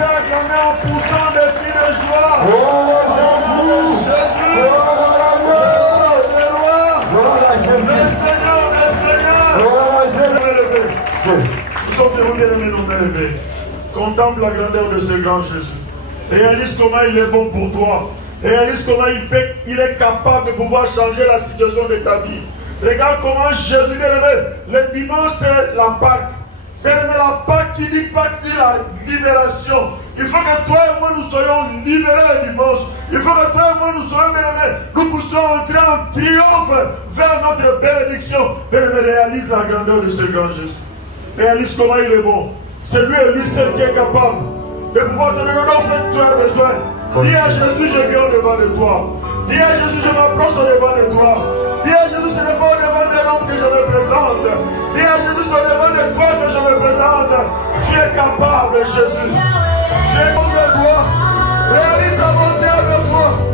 peux acclamer en poussant des cris de joie. Jésus. Le Seigneur. Nous sommes devant bien-aimés, nos élevés. Contemple la grandeur de ce grand Jésus. Réalise comment il est bon pour toi. Réalise comment il est capable de pouvoir changer la situation de ta vie. Regarde comment Jésus, bien-aimé, le dimanche c'est la Pâque. Bien-aimé, la Pâque qui dit Pâque dit la libération. Il faut que toi et moi nous soyons libérés le dimanche. Il faut que toi et moi nous soyons bien-aimés. Nous puissions entrer en triomphe vers notre bénédiction. Bien-aimé, réalise la grandeur de ce grand Jésus. Réalise comment il est bon. C'est lui et lui seul qui est capable de pouvoir donner le nom que tu as besoin. Dis à Jésus, je viens devant de toi. Dis à Jésus, je m'approche devant de toi. Dis à Jésus, ce n'est pas devant des hommes que je me présente. Dis à Jésus, c'est devant de toi que je me présente. Tu es capable, Jésus. Tu es bon de toi. Réalise ta bonté avec toi.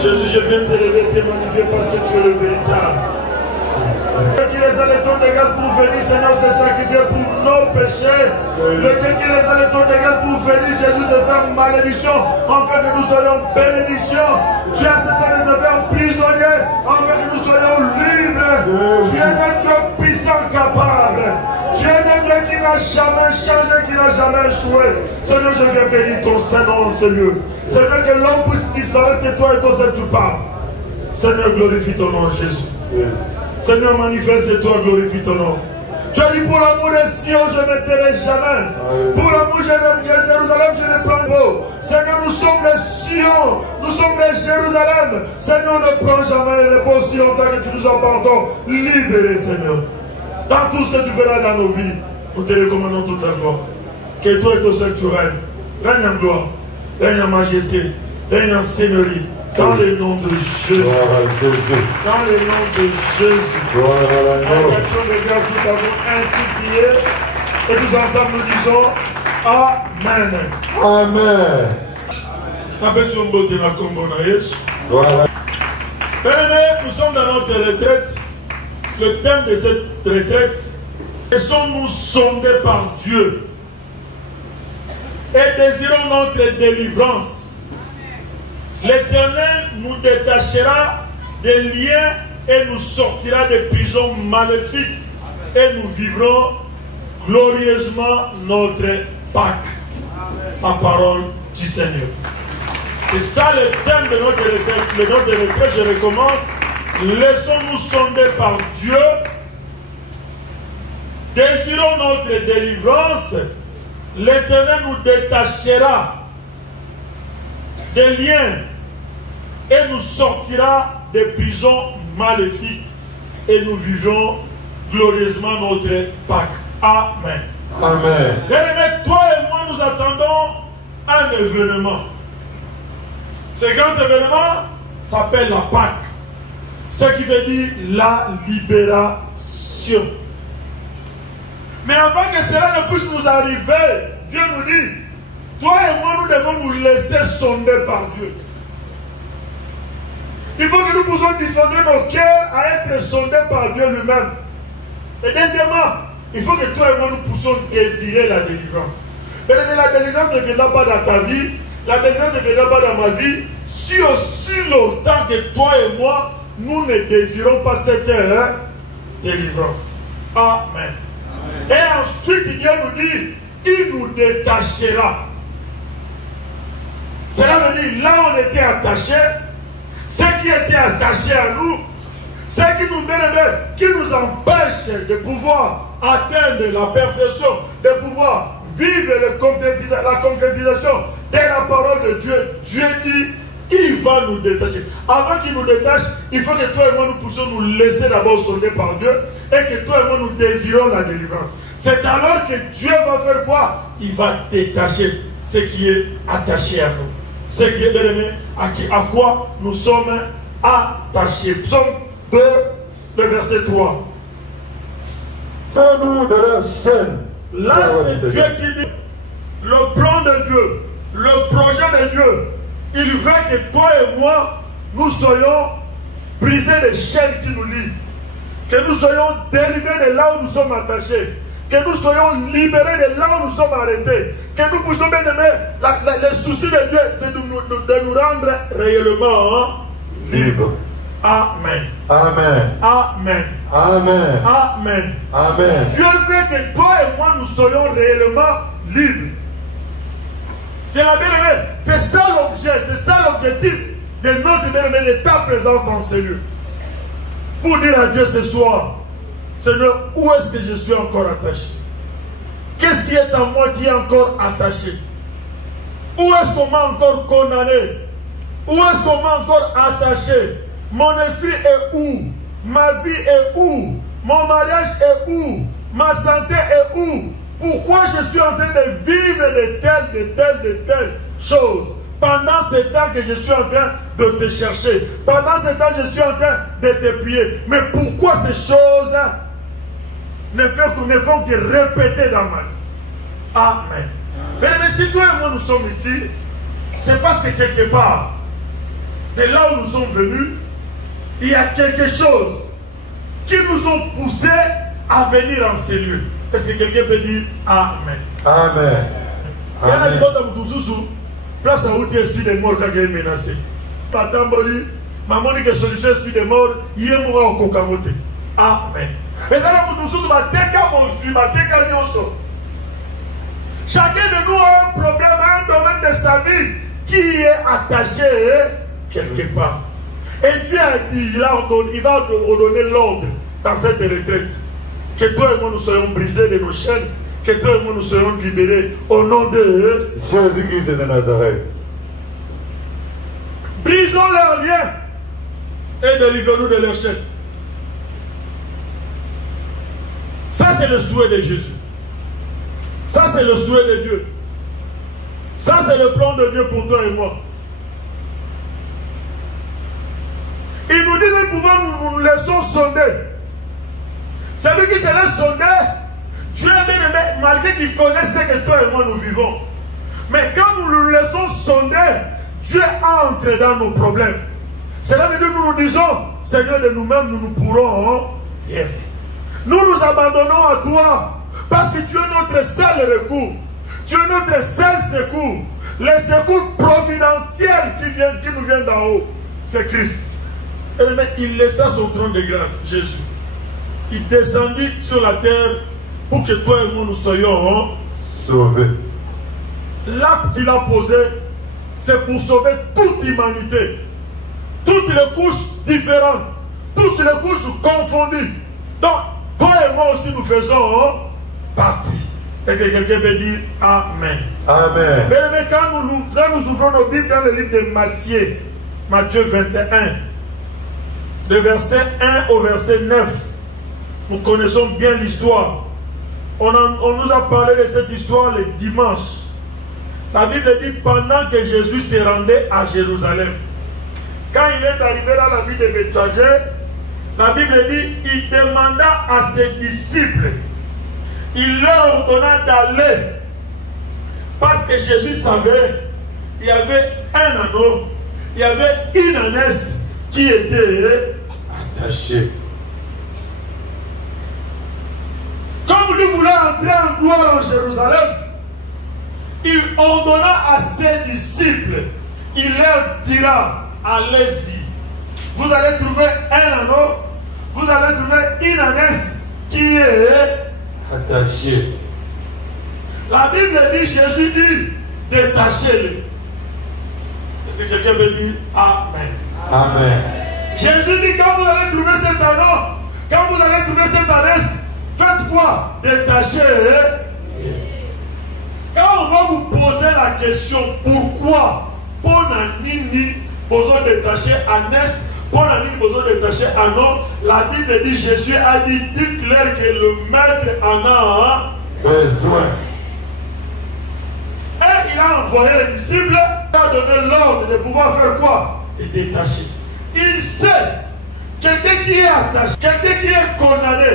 Jésus, je viens t'élever, te magnifier parce que tu es le véritable. Le Dieu qui les a les tours d'égal pour venir, Seigneur, s'est sacrifié pour nos péchés. Le Dieu qui les a les tours d'égal pour venir, Jésus, de faire malédiction, afin que nous soyons bénédiction. Tu as accepté de te faire prisonnier, afin que nous soyons libres. Tu es un Dieu puissant, capable. Tu es un Dieu qui n'a jamais changé, qui n'a jamais échoué. Seigneur, je viens bénir ton Saint-Nom dans ce lieu. Seigneur, que l'homme puisse disparaître et toi et ton Saint, tu parles. Seigneur, glorifie ton nom, Jésus. Seigneur, manifeste-toi, glorifie ton nom. Tu as dit, pour l'amour de Sion, je ne tairai jamais. Pour l'amour de Jérusalem, je ne prends pas. Seigneur, nous sommes les Sion, nous sommes les Jérusalem. Seigneur, ne prends jamais le repos si longtemps que tu nous en pardonnes. Libérez, Seigneur. Dans tout ce que tu feras dans nos vies, nous te recommandons toute la gloire. Que toi et ton seul tu règnes. Règne en gloire, règne en majesté, règne en seigneurie. Dans le nom de Jésus. Dans le nom de Jésus. En action de grâce, nous avons ainsi prié. Et tous ensemble nous disons Amen. Amen. Bien-aimés, nous sommes dans notre retraite. Le thème de cette retraite, laissons-nous sonder par Dieu et désirons notre délivrance. L'Éternel nous détachera des liens et nous sortira des prisons maléfiques et nous vivrons glorieusement notre Pâques. La parole du Seigneur. C'est ça le thème de notre retraite. Le nom de retraite, je recommence. Laissons-nous sonder par Dieu. Désirons notre délivrance. L'Éternel nous détachera des liens et nous sortira des prisons maléfiques et nous vivrons glorieusement notre Pâques. Amen. Amen. Bien-aimés, toi et moi, nous attendons un événement. Ce grand événement s'appelle la Pâques. Ce qui veut dire la libération. Mais avant que cela ne puisse nous arriver, Dieu nous dit, toi et moi, nous devons nous laisser sonder par Dieu. Il faut que nous puissions disposer nos cœurs à être sondés par Dieu lui-même. Et deuxièmement, il faut que toi et moi, nous puissions désirer la délivrance. Mais la délivrance ne viendra pas dans ta vie, la délivrance ne viendra pas dans ma vie, si aussi longtemps que toi et moi, nous ne désirons pas cette délivrance. Amen. Et ensuite, Dieu nous dit, il nous détachera. Cela veut dire, là où on était attaché, ce qui était attaché à nous, ce qui nous bénéficie, qui nous empêche de pouvoir atteindre la perfection, de pouvoir vivre la concrétisation de la parole de Dieu. Dieu dit, il va nous détacher. Avant qu'il nous détache, il faut que toi et moi nous puissions nous laisser d'abord sonder par Dieu et que toi et moi nous désirons la délivrance. C'est alors que Dieu va faire quoi? Il va détacher ce qui est attaché à nous. Ce qui est bien-aimé, à quoi nous sommes attachés. Psaume 2, le verset 3. Fais-nous de la scène. Là, c'est Dieu qui dit, le plan de Dieu, le projet de Dieu, il veut que toi et moi, nous soyons brisés des chaînes qui nous lient. Que nous soyons délivrés de là où nous sommes attachés. Que nous soyons libérés de là où nous sommes arrêtés. Que nous puissions bien aimer. Le souci de Dieu, c'est de nous rendre réellement libres. Amen. Amen. Amen. Amen. Amen. Amen. Dieu veut que toi et moi, nous soyons réellement libres. C'est la bien-aimée. C'est ça l'objet, c'est ça l'objectif de notre bien-aimée, de ta présence en ce lieu. Pour dire à Dieu ce soir, Seigneur, où est-ce que je suis encore attaché? Qu'est-ce qui est en moi qui est encore attaché? Où est-ce qu'on m'a encore condamné? Où est-ce qu'on m'a encore attaché? Mon esprit est où? Ma vie est où? Mon mariage est où? Ma santé est où? Pourquoi je suis en train de vivre de telles choses? Pendant ce temps que je suis en train de te chercher. Pendant ce temps que je suis en train de te prier. Mais pourquoi ces choses ne font que répéter dans ma vie? Amen. Mais si toi et moi nous sommes ici, c'est parce que quelque part, de là où nous sommes venus, il y a quelque chose qui nous ont poussés à venir en ces lieux. Est-ce que quelqu'un peut dire Amen? Amen. Il y a des gens place à où tu es esprit de mort quand il est menacé. Patamboli, maman dit que solution esprit de mort, il est mort au cocamote. Amen. Mais là, chacun de nous a un problème, un domaine de sa vie qui est attaché quelque part. Et Dieu a dit, il va donner l'ordre dans cette retraite. Que toi et moi nous soyons brisés de nos chaînes. Que toi et moi nous soyons libérés au nom de Jésus-Christ de Nazareth. Brisons leurs liens et délivrons-nous de leurs chaînes. Ça c'est le souhait de Jésus. Ça c'est le souhait de Dieu. Ça c'est le plan de Dieu pour toi et moi. Il nous dit que nous nous laissons sonder. Celui qui se laisse sonder, Dieu est bien aimé, malgré qu'il connaisse ce que toi et moi nous vivons. Mais quand nous nous laissons sonder, Dieu entre dans nos problèmes. Cela veut dire que nous nous disons, Seigneur, de nous-mêmes, nous pourrons rien. Nous nous abandonnons à toi, parce que tu es notre seul recours. Tu es notre seul secours. Le secours providentiel qui nous vient d'en haut, c'est Christ. Et il laissa son trône de grâce, Jésus. Il descendit sur la terre pour que toi et moi nous soyons sauvés. L'acte qu'il a posé, c'est pour sauver toute l'humanité. Toutes les couches différentes, toutes les couches confondues. Donc, toi et moi aussi nous faisons partie. Et que quelqu'un peut dire Amen. Amen. Mais quand nous ouvrons nos Bibles dans le livre de Matthieu, Matthieu 21, de verset 1 au verset 9, nous connaissons bien l'histoire. On nous a parlé de cette histoire le dimanche. La Bible dit pendant que Jésus se rendait à Jérusalem. Quand il est arrivé dans la ville de Bethsaïda, la Bible dit il demanda à ses disciples, il leur ordonna d'aller. Parce que Jésus savait, il y avait un anneau, il y avait une ânesse qui était attachée. Comme lui voulait entrer en gloire en Jérusalem, il ordonna à ses disciples, il leur dira, allez-y, vous allez trouver un anneau, vous allez trouver une ânesse qui est attachée. La Bible dit, Jésus dit, détachez-le. Est-ce que quelqu'un veut dire Amen? Amen. Jésus dit, quand vous allez trouver cet anneau, quand vous allez trouver cette ânesse, faites quoi? Détachez. Quand on va vous poser la question, pourquoi pour Nini besoin de détacher ânesse, pour Nini besoin de détacher anneau, la Bible dit, Jésus a dit, dites-leur que le maître en a besoin. Et il a envoyé les disciples, il a donné l'ordre de pouvoir faire quoi? De détacher. Il sait, quelqu'un qui est attaché, quelqu'un qui est condamné,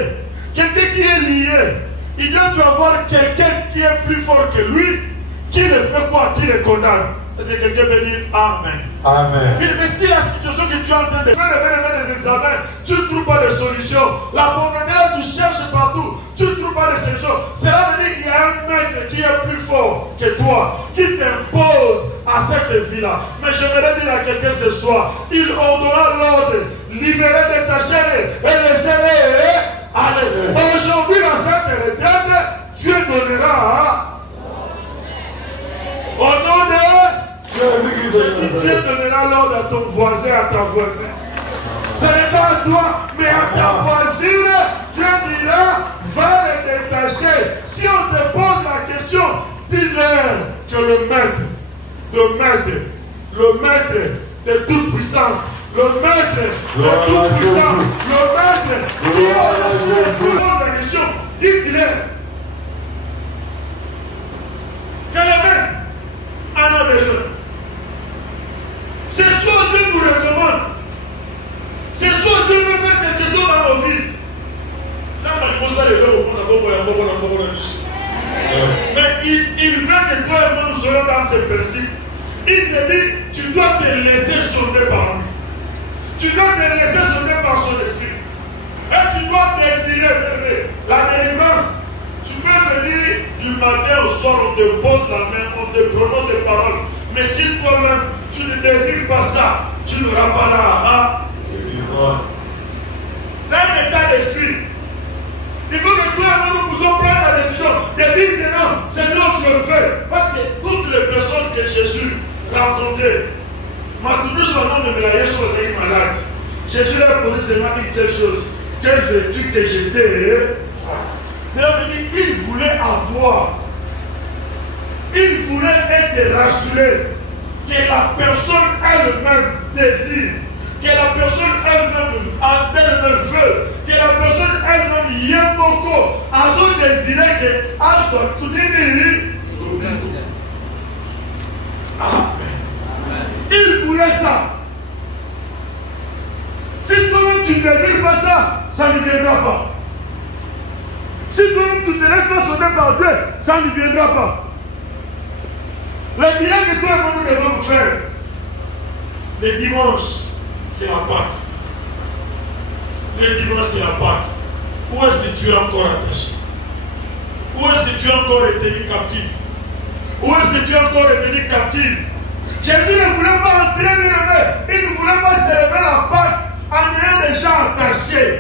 quelqu'un qui est lié, il doit avoir quelqu'un qui est plus fort que lui, qui le fait quoi? Qui le condamne. Est-ce que quelqu'un peut dire Amen? Amen. Mais si la situation que tu es en train de faire des examens, tu ne trouves pas de solution. La pauvreté là, tu cherches partout, tu ne trouves pas de solution. Cela veut dire qu'il y a un maître qui est plus fort que toi, qui t'impose à cette vie-là. Mais j'aimerais dire à quelqu'un ce soir, il ordonnera l'ordre, libérer, détacher et laisser-les aller. Aujourd'hui, dans cette retraite, Dieu donnera au nom de Dieu donnera l'ordre à ton voisin, à ta voisine. Ce n'est pas à toi, mais à ta voisine. Dieu dira, va les détacher. Si on te pose la question, dis-leur que le maître de toute puissance, le maître de toute puissance, le maître qui a la question, dis-leur que le maître en a besoin. C'est soit Dieu nous recommande. C'est soit Dieu veut faire quelque chose dans nos vies. Mais il veut que toi et moi nous soyons dans ce principe. Il te dit, tu dois te laisser sauver par lui. Tu dois te laisser sauver par son esprit. Et tu dois désirer, la délivrance. Tu peux venir du matin au soir, on te pose la main, on te prononce des paroles. Mais si toi-même, tu ne désires pas ça, tu n'auras pas la C'est un état d'esprit. Il faut que toi et moi nous puissions prendre la décision de dire que non, Seigneur, je le fais. Parce que toutes les personnes que Jésus rencontrait, maintenant sur le nom de Mélaïe sur les malades, Jésus leur a posé seulement une seule chose. Quelle veux-tu que je te fasse? Cela veut dire qu'il voulait avoir, il voulait être rassuré que la personne elle-même désire, que la personne elle-même veut, que la personne elle-même y aime beaucoup, a désiré qu'elle soit tout dit. Amen. Il voulait ça. Si toi-même tu ne désires pas ça, ça ne viendra pas. Si toi-même tu ne te laisses pas sonner par Dieu, ça ne viendra pas. Le bilan que toi et moi nous devons faire, le dimanche, c'est la Pâque. Le dimanche, c'est la Pâque. Où est-ce que tu es encore attaché? Où est-ce que tu es encore retenu captif? Où est-ce que tu es encore retenu captif? Jésus ne voulait pas entrer dans le mer. Il ne voulait pas célébrer la Pâque en ayant des gens attachés.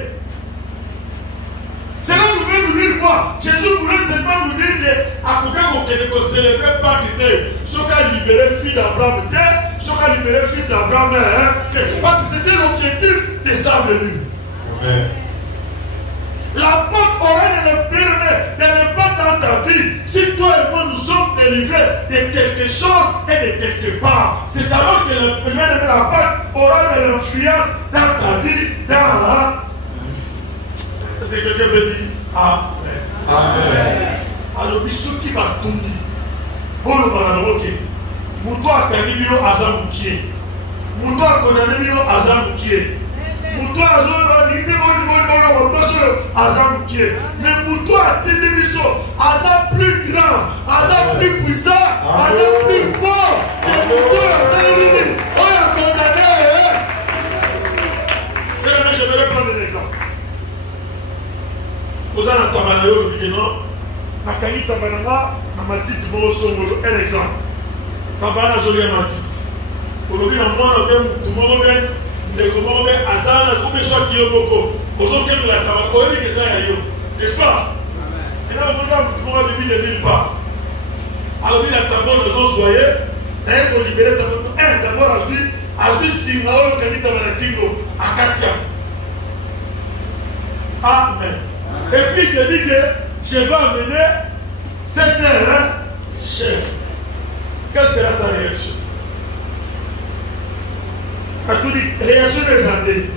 Cela nous veut nous dire quoi? Jésus voulait seulement nous dire qu'à côté qu'on ne célébrait pas ce qu'a libéré fils d'Abraham, ce qu'a libéré fils d'Abraham, parce que c'était l'objectif de sa venue. Amen. La porte aura de l'impact dans ta vie si toi et moi nous sommes délivrés de quelque chose et de quelque part. C'est alors que le premier de la porte aura de l'influence dans ta vie, dans est-ce que quelqu'un veut dire Amen? Amen. Alors, bisou qui va tout dire. Bon, le banane, ok. Mouton a gagné milo azar moukier. Mouton a condamné milo azar moukier. Mouton a dit azar moukier. Mais mouton a dit azar plus grand, azar plus puissant, azar plus fort. Et mouton a dit on a condamné. Je vais prendre un exemple. Vous avez un tabanana, vous dites non. Nakani tabanana, na matiti bolosongolo. Un exemple. Tabanana zoli ya matiti. Aujourd'hui, dans le monde, tout le monde est comment azana, ou bien soit qui est beaucoup. Aujourd'hui, nous la tabanana, on dit que ça y est, n'est-ce pas? Et là, on va tout le monde vivre de mille pas. Alors, il a tabanana de ton soyer, et pour libérer tabanana, d'abord, à lui, si Mao, Kani tabanana, Kingo, à Katia. Amen. Et puis il te dit que je vais amener cette chef. Quelle sera ta réaction? A tout dit, réaction des Andés.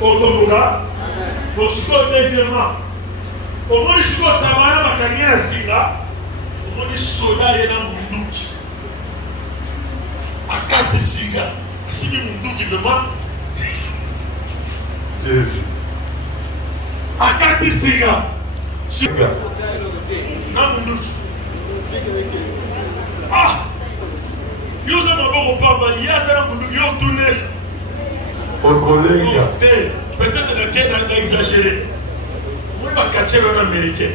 Au Toboga, au Siko deuxièmement. Au moins, Siko Tamana Makania Singa, au moins, Soda et Mundouki. À 4 Singa. Si Mundouki vraiment. Jésus. À 4 Singa. Singa. Namunduki. Ah! Yo ça m'a beaucoup papa, il y a ça Namunduki, yo tourné. Au collègue. Peut-être qu'il a exagéré. Vous va catcher un américain.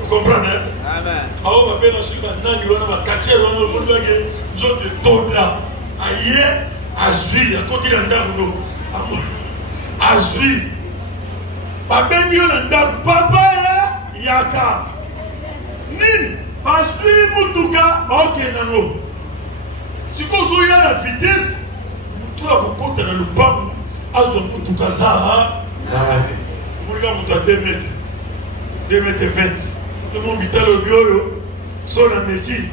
Vous comprenez? Amen. Ah, on va faire la suite maintenant, on va catcher un américain. Nous autres, tout là. Aïe, Azui, à côté d'un dame, Azui. Papa yaka nini Azui mutuka ok nango sikozo ya la vitesse mutu akokota na lupango azo mutuka za mulika mutu a 2 mètres 2 mètres 20 de mon vital au bio sur la métier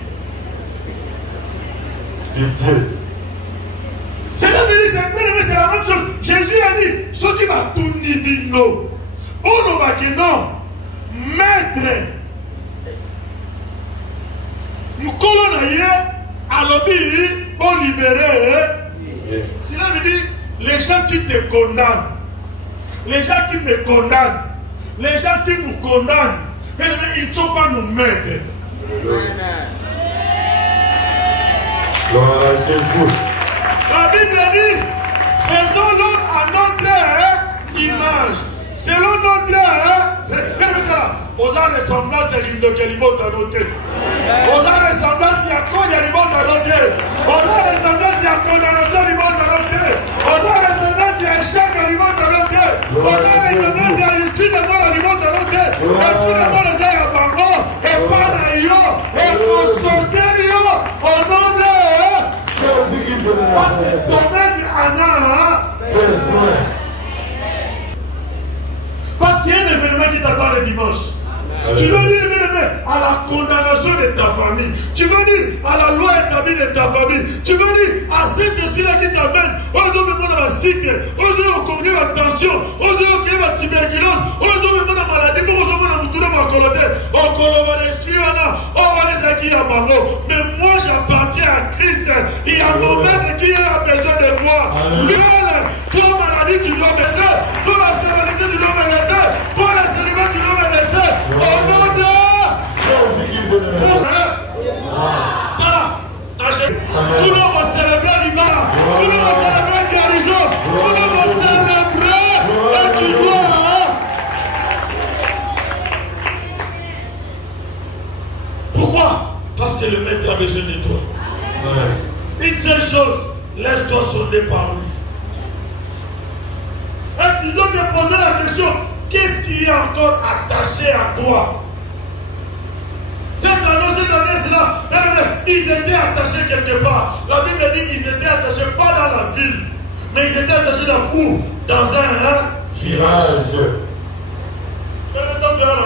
c'est la vérité, c'est la même chose. Jésus a dit ce qui va tout dire non. On va dire non. Maître, nous colons à l'obéir pour libérer. Cela veut dire les gens qui te condamnent, les gens qui me condamnent, les gens qui nous condamnent, ils ne sont pas nos maîtres. Gloire à Jésus. La Bible Bible dit, faisons l'homme à notre image. Selon notre aux ressemblance à l'Indokelibot à noter. Aux ressemblance à Konya à noter. Aux ressemblance à Konanoto à noter. Aux ressemblance à Echak à noter. Aux ressemblance à l'esprit de mort à noter. L'esprit de mort les a à Bango. Et pas d'ailleurs. Et consommez-yo au nom de. Parce que domaine Anna. Parce qu'il y a un événement qui t'attend le dimanche. Tu veux dire, à la condamnation de ta famille. Tu veux dire à la loi établie de ta famille. Tu veux dire à cet esprit-là qui t'amène. Aujourd'hui, on a un cycle. Aujourd'hui, on connaît la tension. Aujourd'hui, on connaît la tuberculose. Aujourd'hui, on a la maladie. On a la colonne. On connaît l'esprit. On va les acquis à Bango. Mais moi, j'appartiens à Christ. Il y a un moment qui a besoin de moi. Lui, toi, maladie, tu dois me laisser. Toi, la stérilité, tu dois me laisser. Toi, la célibat, tu dois me laisser. Au nom de. Nous devons célébrer l'Ibar. Nous devons célébrer guérison. Nous devons célébrer la gloire. Pourquoi? Parce que le maître a besoin de toi. Une seule chose, laisse-toi sonder par lui. Et tu dois te poser la question, qu'est-ce qui est encore attaché à toi? Cette année, c'est là. Ils étaient attachés quelque part. La Bible dit qu'ils étaient attachés pas dans la ville, mais ils étaient attachés dans où? Dans un village. Maintenant, tu as la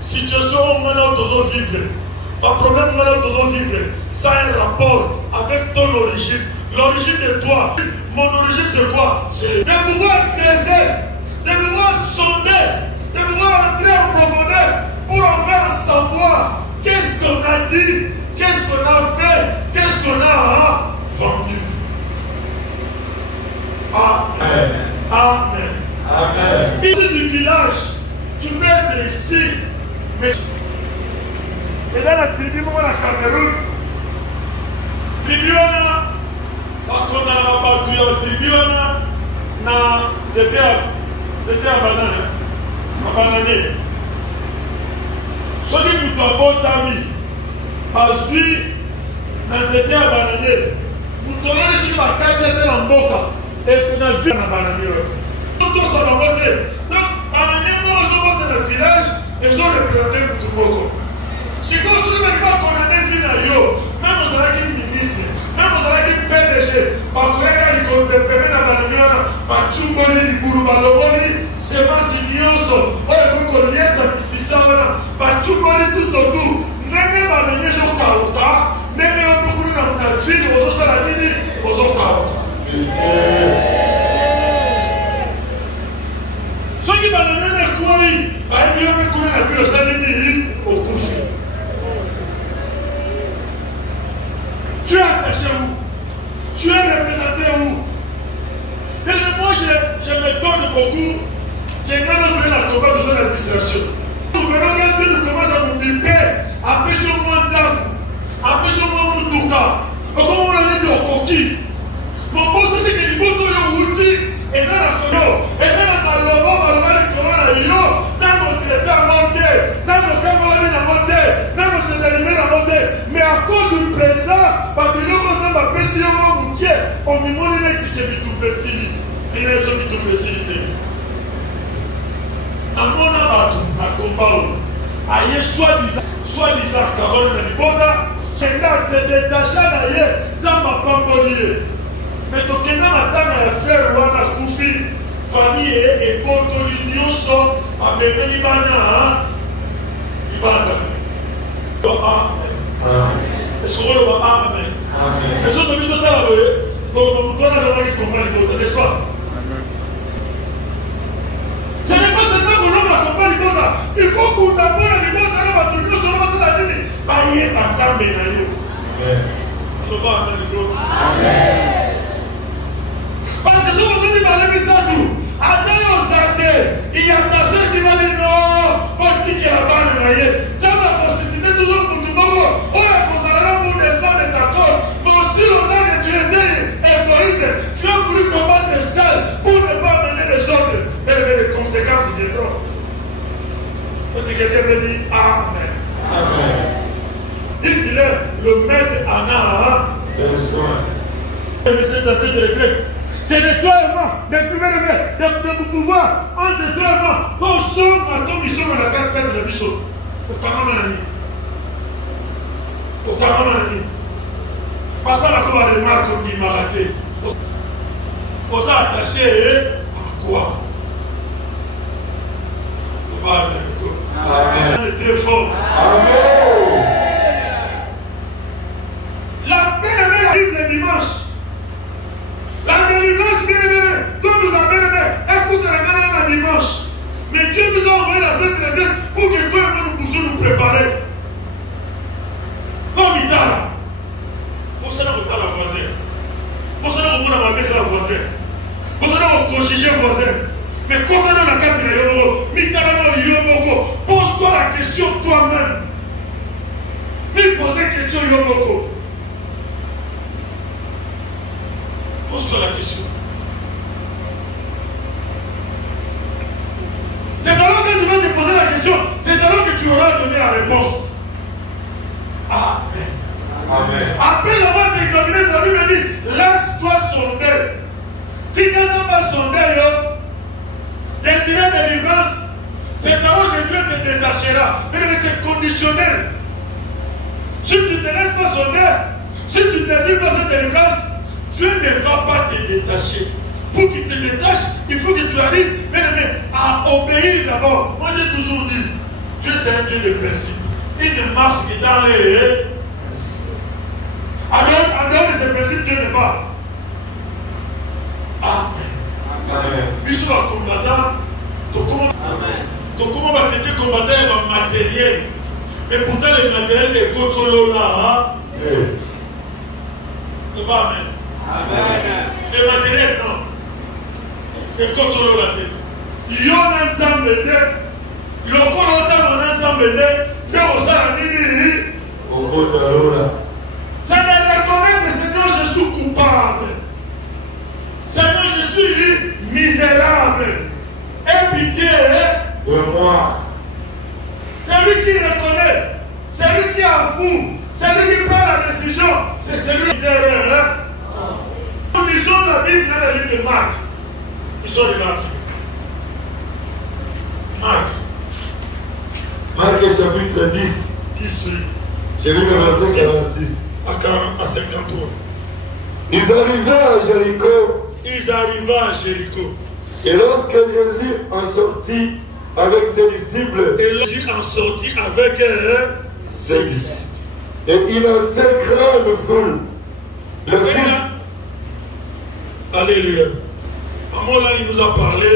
situation où maintenant tu dois vivre. Un problème maintenant tu dois vivre. Ça a un rapport avec ton origine. L'origine de toi. Mon origine c'est quoi? C'est de pouvoir creuser, de pouvoir sonder, de pouvoir entrer en profondeur pour en faire savoir qu'est-ce qu'on a dit, qu'est-ce qu'on a fait, qu'est-ce qu'on a vendu. Amen. Amen. Amen. Fils du village, tu peux être ici, mais dans la tribu, moi, la Cameroun, tribu, on a la tribu, on a des banane. Soki mutu abotami azwi na nzete ya banane mutu oloni soki bakati ete na mboka na vi na banane oyo totosa bango te. Donc banane moko ozobota na village ezorepresente mutu moko. Sikoyo soki baki bakondane vi na yo, meme ozalaki ministre, meme ozalaki PDG, bakoyaka likolo pembeni na banane wana batumboli libulu baloboli semasi nyonso oyo ekoki koloniesa bisisa wana batumboli tutotu ndenge banane ezokauka ndenge yokokuli na vile ozosala nini ozokauka. Soki banane nekwoi bayebi yo mpe kuna na vile osala nini okufi. Tu es attaché où? Tu es représenté où? Et moi je me donne beaucoup. J'ai même donné la combat de la distraction. Nous verrons quand Dieu nous commence à nous biper, après sur moi d'âme, après sur moi moutouka. Comment on a dit au coquille? Mon boss dit que les motos sont outils, et ça la coyo, et ça la caloba, on va le corona yo, dans notre état à monter, dans nos camarades à monter, dans nos sédalités à monter. Mais à cause du présent, Babylone, on va passer au routier, on me demande une étiquette de tout pesili. Il y a des gens qui tout pesili. Amona batu na kombao aye soi-disant karole na liboda kenda détaché na ye zamba pamboliye mais tokenda matanga ya frère wana kufi famille ebotoli nyonso abengeli bana libanda. Amen. Est-ce qu'on va amen? Est-ce que tu as vu tout à l'heure? Donc on doit avoir qui comprend liboda, n'est-ce pas? Ce n'est pas seulement que l'homme accompagne l'Ibona. Il faut qu'on apprenne l'Ibona dans la tenue sur la télé. Baye ensemble na yo. Amen. Parce que si vous dites dans l'émission, attendez aux athées, il y a ta soeur qui va dire non, politique est là-bas, dans la constitution, toujours pour tout le monde, on a considéré pour l'espace de ta cause, mais aussi on a étudié cette retraite. C'est de toi et moi, de pouvoir entre toi et moi. Quand on sort, ils sont dans la 4-4 de la mission. Au Kanama, parce que la cour a démarré comme il m'a raté. On s'est attaché à quoi? On va aller avec quoi? Amen. On est très fort. Amen. La bien-aimée arrive le dimanche. La délivrance bien-aimée, Dieu nous a bien-aimés. Écoute la main le dimanche. Mais Dieu nous a envoyé dans cette retraite pour que toi et moi nous puissions nous préparer. Comme il t'a là. Pour ça, on va la voisine. Pour ça, on va la maison la voisine. Pour ça, on va conjuger voisin. Mais quand on a la carte de Yomo, pose-toi la question toi-même. Mais pose la question Yomoko. Pose-toi la question. C'est alors que tu vas te poser la question, c'est alors que tu auras donné la réponse. Amen. Amen. Après l'avoir examiné, la Bible dit, laisse-toi sonder. Si tu n'as pas sondé, désirer délivrance, c'est alors que Dieu te détachera. Mais c'est conditionnel. Si tu ne te laisses pas sonder, si tu ne désires pas cette délivrance, Dieu ne va pas te détacher. Pour qu'il te détache, il faut que tu arrives à obéir d'abord. Moi j'ai toujours dit, Dieu c'est un Dieu de principe. Il ne marche que dans les... En dehors de ces principes, Dieu ne parle. Amen. Ils sont en combattant. Donc comment va te combattre un matériel? Mais pourtant le matériel de Kotsolo là. C'est pas amen. Le matériel non. Et Kotsolo là. Il y a un ensemble de. Il y a encore longtemps un ensemble de. Faire au Salamini. Ça ne reconnaît que Seigneur, je suis coupable. Seigneur, je suis misérable. Aie pitié de moi. Celui qui reconnaît, celui qui avoue, celui qui prend la décision, c'est celui qui est misérable. Nous lisons la Bible dans le livre de Marc. Ils sont les martyrs. Marc chapitre 10. 10, oui. J'ai lu le verset 46. À 53. Ils arrivaient à Jéricho. Et lorsque Jésus en sortit avec ses disciples, et il a cette grande foule. Alléluia. Maman là, il nous a parlé.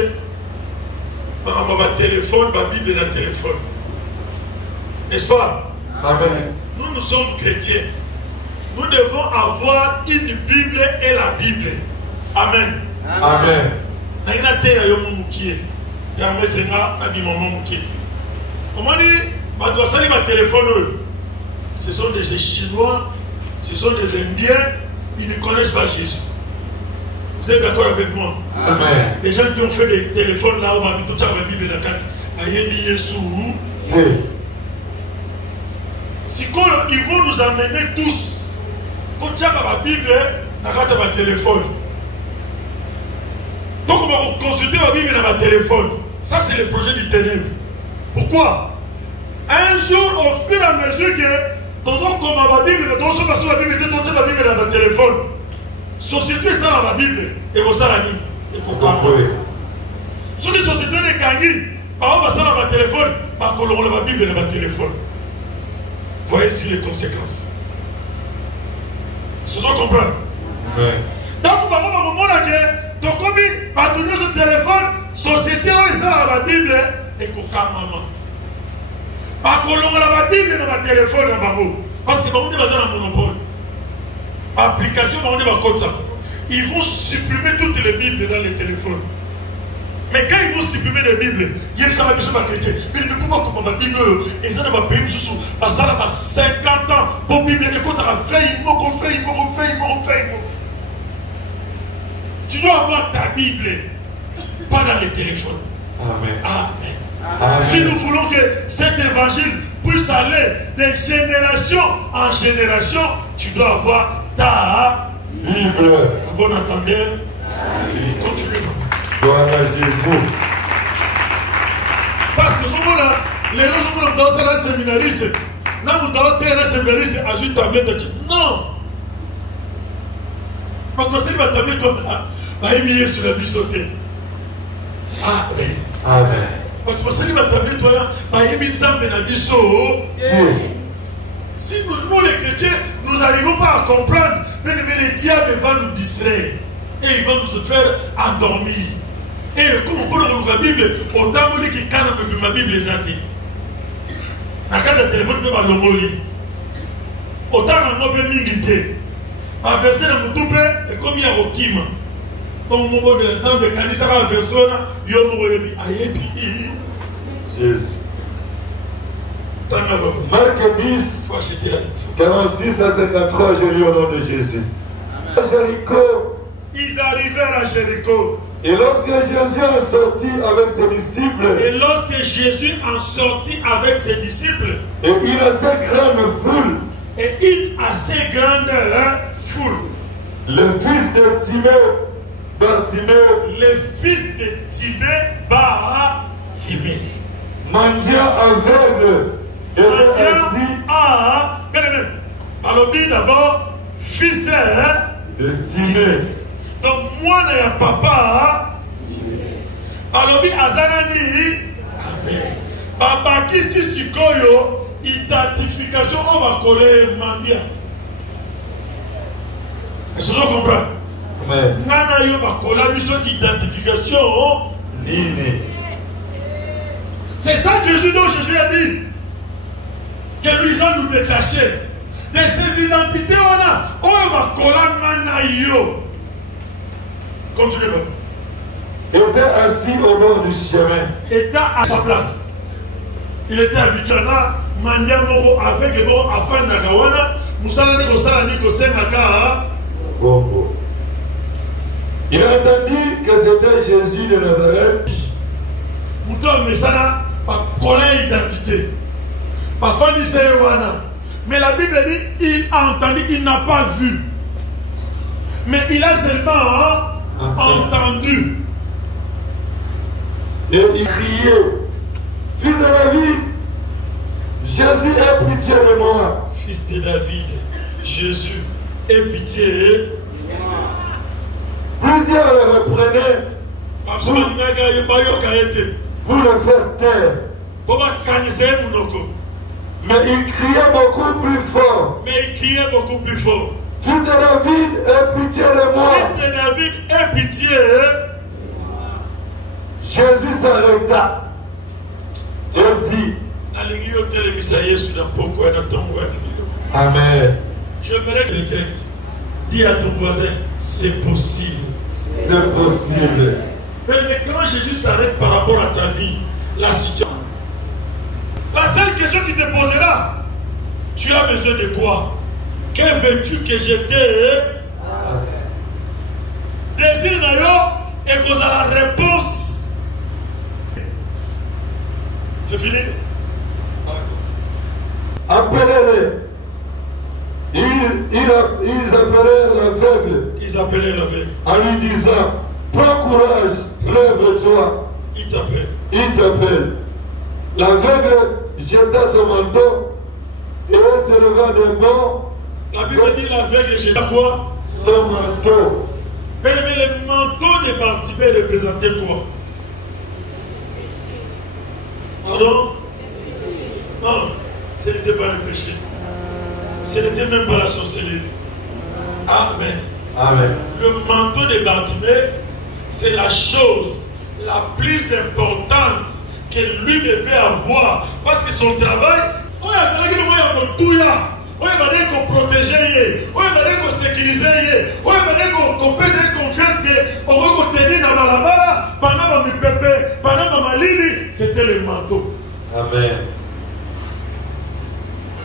Maman va téléphone, ma Bible est dans le téléphone. N'est-ce pas? Amen. Nous sommes chrétiens. Nous devons avoir une Bible et la Bible. Amen. Amen. Comment dire? Ce sont des Chinois, ce sont des Indiens, ils ne connaissent pas Jésus. Vous êtes d'accord avec moi? Amen. Les gens qui ont fait des téléphones là, on m'a mis tout ça, ma Bible dans la carte. Si ils vont nous amener tous. Quand tu as ma Bible, tu as ma téléphone. Donc on va consulter ma Bible dans ma téléphone. Ça c'est le projet du ténèbre. Pourquoi? Un jour, au fur et à mesure que ton comme ma Bible, ton son passe la Bible, ton ma Bible dans ma téléphone. Société ça dans ma Bible. Et comme ça la Bible. Et comme ça. Si les sociétés de Kangi, par exemple, ça dans ma téléphone, par contre, ma Bible dans ma téléphone. Voyez ici les conséquences. Se sont comprendre. Donc, par exemple, à un moment là, donc, comme il va tourner sur le téléphone, société, on est ça dans la Bible, et qu'on calme maman. Par contre, on a la Bible dans ma téléphone, parce que on est dans un monopole. Application, on est dans comme ça. Ils vont supprimer toutes les Bibles dans les téléphones. Mais quand ils vont supprimer les Bibles, il y a des gens qui sont chrétiens. Mais ils ne peuvent pas comprendre la Bible. Et ça ne va pas payer sous. Parce que ça va 50 ans pour la Bible. Et quand tu as fait, il m'en fait. Tu dois avoir ta Bible, pas dans les téléphones. Amen. Amen. Amen. Si nous voulons que cet évangile puisse aller de génération en génération, tu dois avoir ta Bible. À bon entendeur, continuez. Gloire à Jésus. Parce que ce moment-là, les gens qui sont dans séminariste, un séminariste ajoute ta main. Non. Quand on s'est mis comme là, il y a sur la vie sautée. Amen. Amen. Quand on s'est mis à tabler toi là, il y a la vie sautée. Si nous les chrétiens, nous n'arrivons pas à comprendre, mais le diable va nous distraire et il va nous faire endormir. Et comme on peut dans la Bible, autant que qui canne ma Bible les gentils. La carte de téléphone peut pas l'homolie. Autant qu'on peut m'inviter. Ma verset de mon toupé est comme il y a au Kim. Donc mon bon de l'ensemble, quand il sera en version, il y a un Jésus. Marc 10, 46 à 53, je lis au nom de Jésus. À Jéricho. Ils arrivèrent à Jéricho. Et lorsque Jésus en sortit avec ses disciples, et une assez grande foule, le fils de Timée, Bartimée, mendiant aveugle, était assis. Alors dit d'abord, fils de Timée. Donc moi et papa, alors azanani avec papa qui si sikoyo identification on va coller mandia. Est-ce que vous comprenez? Nana yo va coller mission identification nini. C'est ça que Jésus a dit que lui gens nous détacher de ces identités on va coller nana yo. Continuez. Était assis au bord du chemin. Était à sa place. Il était habitué à Mandia Moro avec les morts afin d'Agawana. Moussalani Kosalani Kosenaka. Il a entendu que c'était Jésus de Nazareth. Mouton Messana, par colère identité. Par Fanny mais la Bible dit il a entendu, il n'a pas vu. Mais il a seulement entendu. Et il criait, fils de David, Jésus aie pitié de moi. Fils de David, Jésus aie pitié. Plusieurs le reprenaient pour le faire taire. Mais il criait beaucoup plus fort. Fils de David, aie pitié de moi. Fils de David, aie pitié. Jésus s'arrêta et dit, Amen. J'aimerais que le dis à ton voisin, c'est possible. C'est possible. Mais quand Jésus s'arrête par rapport à ta vie, la situation, la seule question qu'il te posera, tu as besoin de quoi? Que veux-tu que je te désire d'ailleurs et qu'on a la réponse? C'est fini? Appelez-les. Ils appelèrent l'aveugle. Ils appelaient l'aveugle. En lui disant, prends courage, lève-toi. Il t'appelle. Il t'appelle. L'aveugle jeta son manteau et se leva d'un bond. La Bible dit l'aveugle jeta quoi? Son manteau. Mais le manteau de Bartimée représentait quoi? Pardon? Non, ce n'était pas le péché. Ce n'était même pas la sorcellerie. Amen. Amen. Le manteau de Bartimée, c'est la chose la plus importante que lui devait avoir. Parce que son travail, on va dire qu'on protégeait, on va dire qu'on sécurisait, on va dire qu'on faisait confiance qu'on va tenir dans la balabala, pendant ma pépé, pendant ma ligne, c'était le manteau. Amen.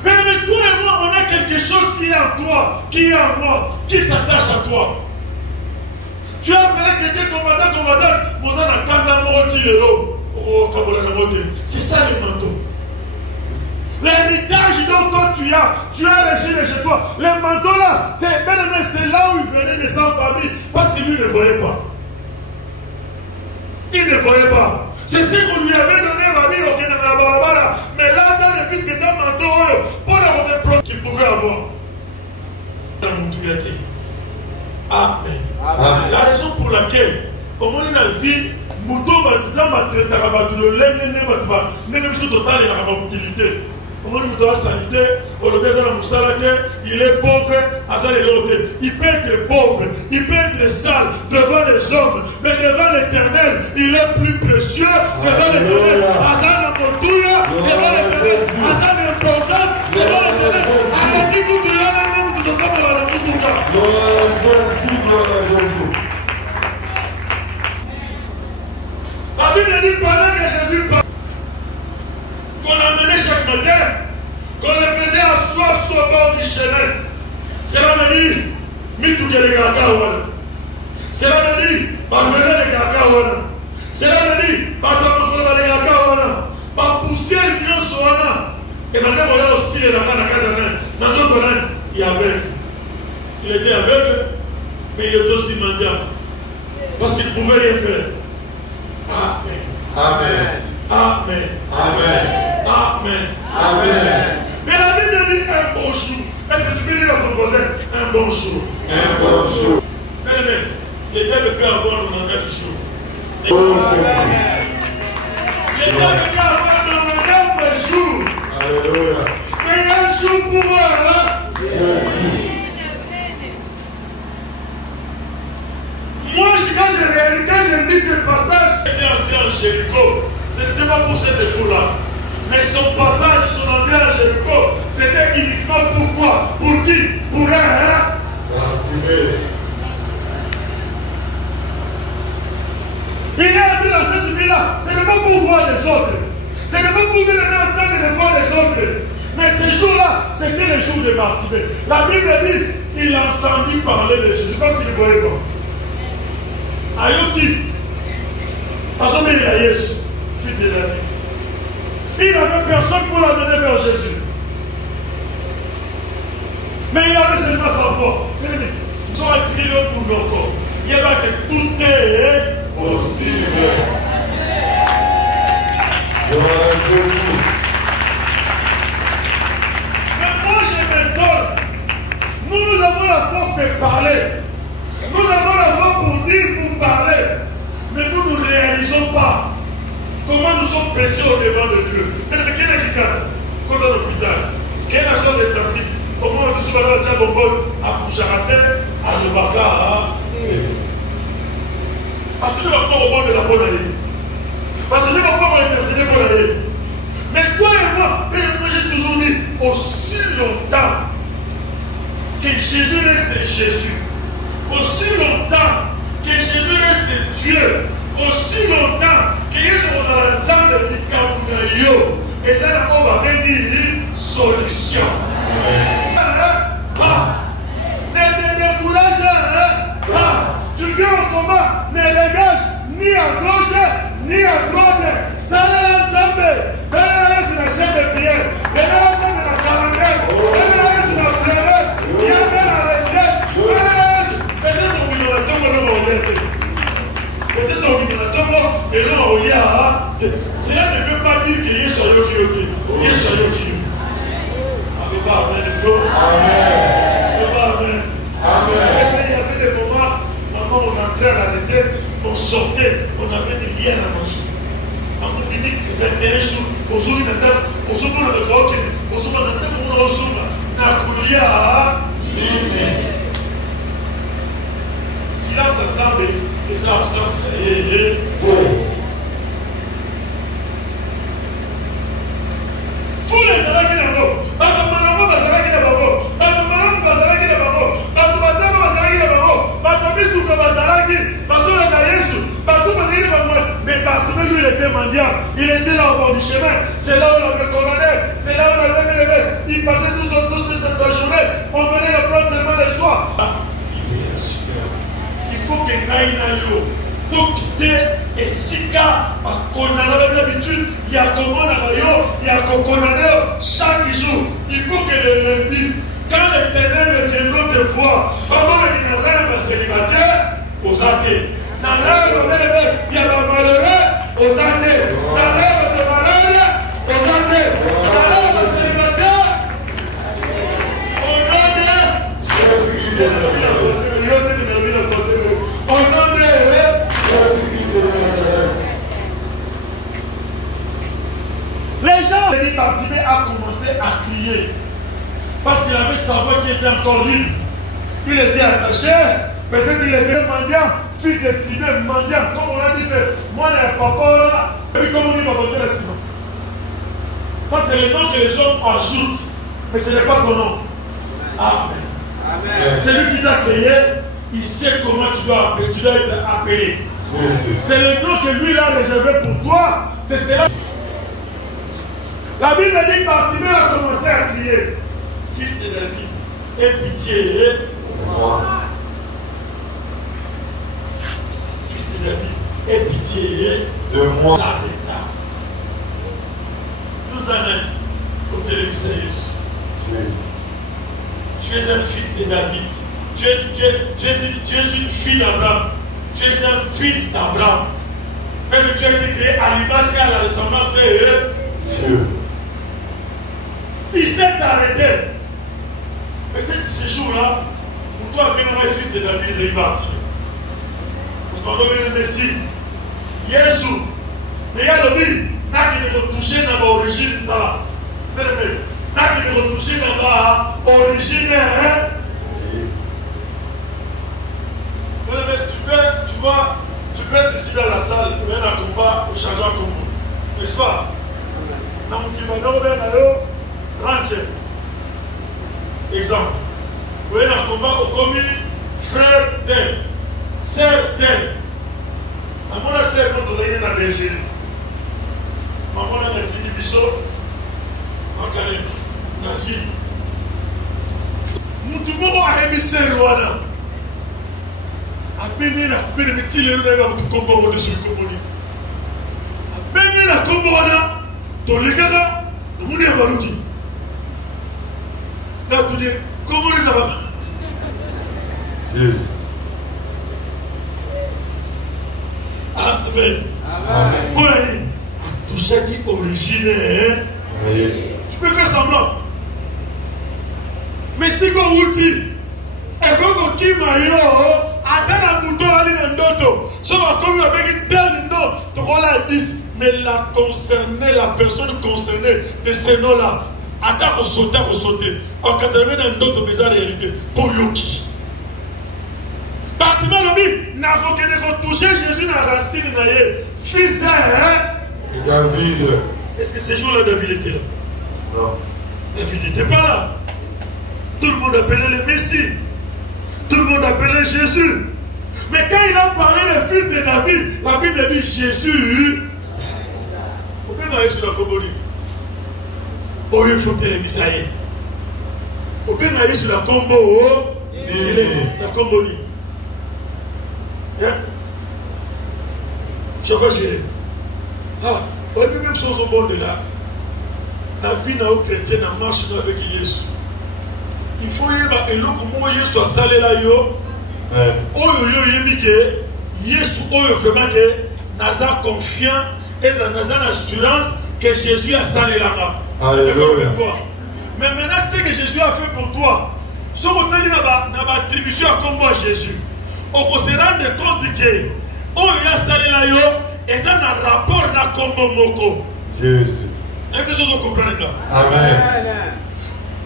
Mais toi et moi, on a quelque chose qui est en toi, qui est en moi, qui s'attache à toi. Tu as appelé quelqu'un combattant, c'est ça le manteau. L'héritage dont toi tu as reçu de chez toi. Le manteau là, c'est là où il venait de sa famille. Parce que lui ne voyait pas. Il ne voyait pas. C'est ce qu'on lui avait donné, mais là, dans le fils qui était un manteau, pour le remettre qu'il pouvait avoir. Amen. Amen. La raison pour laquelle, comme on a vu, Mouton va dire, il est pauvre, il peut être pauvre, il peut être sale devant les hommes, mais devant l'éternel, il est plus précieux devant l'éternel. Devant l'éternel, importance devant l'éternel. La Bible dit pendant que Jésus parlait, qu'on amenait chaque matin, qu'on le faisait asseoir sur le bord du chemin. Cela me dit, mitou que les cacahuanes. Cela me dit, parvenez les cacahuanes. Cela me dit, parvenez les cacahuanes. Par poussière qui est sur un. Et maintenant, on a aussi les cacahuanes. Dans notre rang, il est aveugle. Il était aveugle, mais il était aussi mendiant. Parce qu'il ne pouvait rien faire. Amen. Amen. Amen. Amen. Amen. Amen. Mais la Bible dit un bon jour. Est-ce que tu peux dire à ton voisin un bon jour? Un bon jour. Mais l'Éternel peut avoir 99 jours. L'Éternel peut avoir 99 jours. Alléluia. Mais un jour pour moi, moi, quand je lis ce passage, il était entré en Jéricho. Ce n'était pas pour ce défaut-là. Mais son passage, son entrée en Jéricho, c'était uniquement pourquoi? Pour qui? Pour il est entré dans cette ville-là. Ce n'est pas pour voir les autres. Ce n'est pas pour venir entendre les voir les autres. Mais ce jour-là, c'était le jour de Bartimée. La Bible dit, il a entendu parler de Jésus. Je ne sais pas s'il voyait pas. Ayoki, parce qu'il est à Jésus, fils de David. Il n'avait personne pour l'amener vers Jésus. Mais il avait seulement sa voix. Ils sont attirés le bout de leur corps. Il y a que tout est possible. Mais moi je m'étonne. Nous avons la force de parler. Nous avons la voix pour dire, pour parler, mais nous ne réalisons pas comment nous sommes précieux au devant de Dieu. Quel est qui comme dans l'hôpital? Quelle est la chose de transit? Au moment où nous sommes à Tchabongo, à Boucharate, à Lebaka, parce que nous ne pouvons pas au bord de la bonne année. Parce que nous ne pouvons pas intercéder pour l'année. Mais toi et moi, j'ai toujours dit, aussi longtemps que Jésus reste Jésus, aussi longtemps que Jésus reste Dieu, aussi longtemps que Jésus est ensemble du Kabunayo, et ça on va dire solution. Ne te décourage pas. Tu viens au combat, ne dégage ni à gauche ni à droite. Ça est ensemble. Ça est sur la chaîne de prière. Ça est sur la calendrier. Ça est sur la prière. Il y a de la retraite. Peut-être qu'on va et là, on y a. Cela ne veut pas dire qu'il y ait soyez qui. Il y ait soyez qui. Amen. Amen. Amen. Il y avait des moments, maman, on entrait à la retraite, on sortait, on n'avait rien à manger. On dit que 21 jours, on s'ouvre la table, on s'ouvre le coq, on s'ouvre la table, on s'ouvre la silence ensemble, et ça absence. Tous les Zalaki d'abord, Batomanamo Bazalaki d'abord, Batomanamo Bazalaki d'abord, Batomatamo Bazalaki d'abord, Batomituka Bazalaki, Batolaka Yesu, Batomazaki d'abord. Mais Batomé lui il était mendiant, il était là au bord du chemin, c'est là où on avait condamné, c'est là où on avait mis les mains, il passait tous toute la journée, on venait le prendre seulement le soir. Il faut que Naïnayo, pour quitter et sika condamner les habitudes, il y a comment il y a condamné chaque jour. Il faut que le lundi, quand l'Éternel viendra te voir, maman qui n'a rêve célibataire, aux athées. Dans rêve, il y a un malheureux, aux athées. Dans rêve de malheur, aux athées. Dans rêve célibataire, au nom de les gens, Denis Bartimée a commencé à crier parce qu'il avait sa voix qui était encore libre. Il était attaché, peut-être il était mendiant, fils de Timée, mendiant, comme on a dit, moi le papa là, et puis comme on dit, papa, c'est le ciment. Ça c'est le nom que les gens ajoutent, mais ce n'est pas ton nom. Amen. Amen. Celui qui t'a créé, il sait comment tu dois être appelé. C'est le nom que lui a réservé pour toi. C'est cela. La Bible dit que Bartimée a commencé à crier. Fils de David, aie pitié de moi. Fils de David, aie pitié de moi. Nous allons au téléviseur. Tu es un fils de David. Tu es une fille d'Abraham. Tu es un fils d'Abraham. Mais tu as été créé à l'image et à la ressemblance de Dieu. Il s'est arrêté. Peut-être que ce jour-là, pour toi, bien un fils de David, il est parti. Pour toi, le Messie. Jésus. Mais il y a le but. N'a qu'il est retouché dans l'origine. N'a qu'il est retouché dans l'origine. Tu peux être ici dans la salle, tu viens à combat au changeant comme vous. N'est-ce pas? Dans mon kimono, range. Exemple. Vous venez à combat au commis, frère d'elle, sœur d'elle. Maman a sœur quand on est dans la bergerie. Maman a un petit biseau, en calme, dans la vie. Nous devons avoir un sœur, voilà. Abéné la peine de tirer le rêve de combat au-dessus du combat. Abéné la combat, ton légat, nous n'y avons pas dit. Là, tu dis, comment les arabes? Yes. Amen. Amen. Pour la ligne, tout ça qui est originaire, tu peux faire semblant. Mais si vous dites, et quand vous qui maillot, attends un bouton à l'île d'auto, ça va comme avec tel nom, tu vois là, 10, mais la concernée, la personne concernée de ce nom-là, attends, on sauter. En 80 dans d'autres bizarres réalités, pour Yoki. Bartimée n'a pas touché Jésus dans la racine, fils de David. Est-ce que ce jour-là, David était là? Non. David n'était pas là. Tout le monde appelait le Messie. Tout le monde appelait Jésus. Mais quand il a parlé du fils de David, la Bible dit Jésus. Vous pouvez aller sur la Comboni. Au lieu de foutre les Misaïs. Vous pouvez aller sur la Combo. La Comboni. Je vais gérer. Ah, on a même chose au monde là. La vie n'a pas chrétienne, n'a marche avec Jésus. Il faut que Jésus soit salé là. Jésus vraiment que Nazar confiant et Nazar assurance que Jésus a salé là. Mais maintenant, ce que Jésus a fait pour toi, si on a une attribution à combat Jésus, on se rend compte que on a salé là et ça a un rapport à combat Moko. Jésus. Est-ce que vous comprenez là? Amen.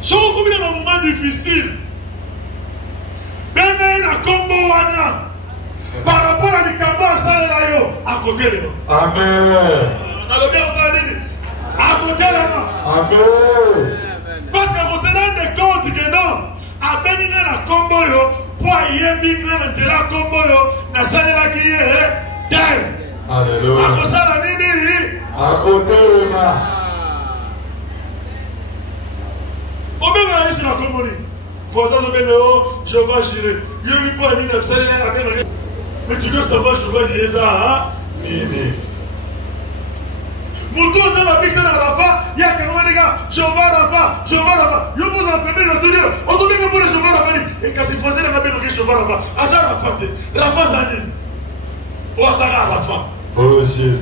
Si vous comprenez un moment difficile, même à combo wana par rapport à l'ikamba salé là à côté de nous. Amen. On a le bien entendu. À côté de nous. Amen. Parce qu'on se rend compte que non, à Bénin la combo yo, pour y bien la combo yo, na salé là qui est tel. Alléluia. À côté de nous. À côté de nous. On peut aller sur la commune. Faut ça, je vais gérer. Je vais pas aller dans le Mais tu dois savoir, je vois les ça. Mon tour de ma vie dans Rafa, il y a quand même des gars, je vais Rafa. Je vous appelle le tour. On doit bien pour le je vais Rafa. Et quand il faisait la même je vais Rafa. Asa Rafa, Rafa Zani. Ou Asa Rafa. Oh Jésus.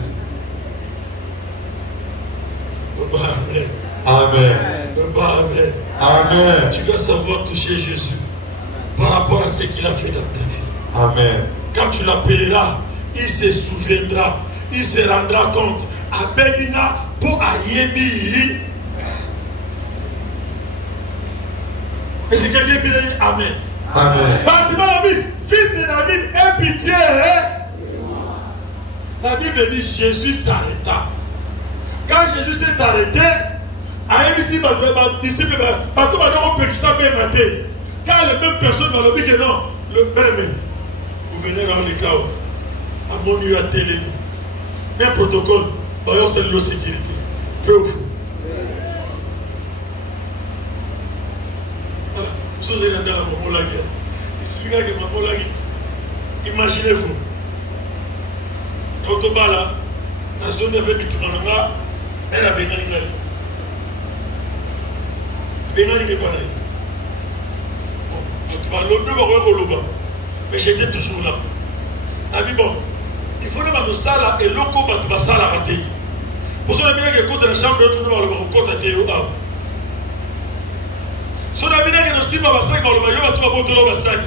Amen. Amen. Amen. Amen. Tu dois savoir toucher Jésus par rapport à ce qu'il a fait dans ta vie. Amen. Quand tu l'appelleras, il se souviendra, il se rendra compte. Abelina pour Ayebi. Et c'est quelqu'un qui dit Amen. Amen. Bâtiment David, fils de David, aie pitié. La Bible dit Jésus s'arrêta. Quand Jésus s'est arrêté, Ayebi disciple, quand les mêmes personnes m'ont dit que non, le père, vous venez dans les cas, à mon lieu à télé, un protocole, c'est de la sécurité. Feu ou fou. Voilà. Vous avez dans la maman lagui. Ici, le gars qui est maman lagui. Imaginez-vous. Autobahn là, la zone de Bétumananga, elle a béni l'Ingaï. Béni l'Ingaï. Mais j'étais toujours là. Ah, bon. Il faut que nous sala et loko batu basala raté. Pour ça, on a bien que côté de la chambre de tout le monde, côté de Théo. Si on a bien que nous sommes à Bassak, on va y avoir un peu de Bassak.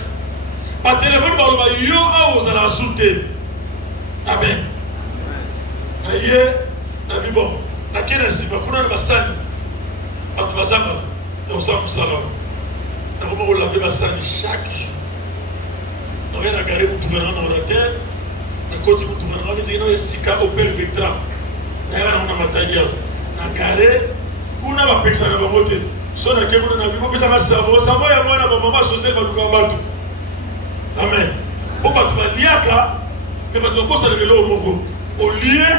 Par téléphone, on va y avoir un assunté. Amen. Aïe, Nabi bon. La Kénasi va prendre Bassak. À tout Bassak, on s'en sala. On va laver Bassak chaque jour. On va regarder pour tout le monde dans la terre. Quand vous avez un sika Opel Vectra, vous avez un matériel. Vous avez un personne qui va voter. Si vous avez un cerveau, ça va y avoir un maman social qui va battre. Amen. Pour battre liaka, mais vous avez posté le vélo au Mogo. Au lieu.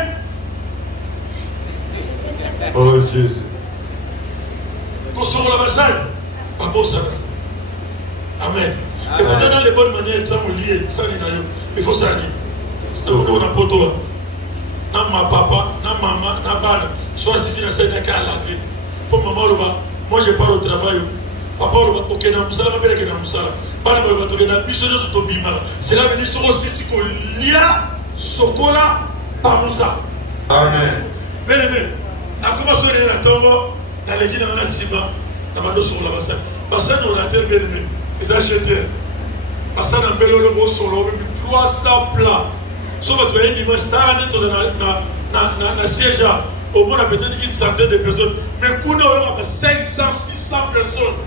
Oh Jésus. Quand on la basaille, pas beau ça. Amen. Et pourtant, dans les bonnes manières, ça vous lié. Ça il faut ça aller. On a poto. Na ma papa, na maman, na bana. Soit si c'est la qu'à laver. Pour maman, moi je pars au travail. Papa, ok, na musala, ma belle que na musala. Bana me va donner na biso de Tobima. C'est là venir sur aussi si qu'on lia sokola par Moussa. Amen. Bien aimé. Na commencé à tomber dans les guinées na ciment. Na mando sur la bassin. Bassin on a terre bien aimé. Ils achetaient. Bassin na belle le beau solo, 300 plats. Sauf que tu as un dimanche, tu as un siège au moins peut-être une centaine de personnes. Mais nous avons 500, 600 personnes.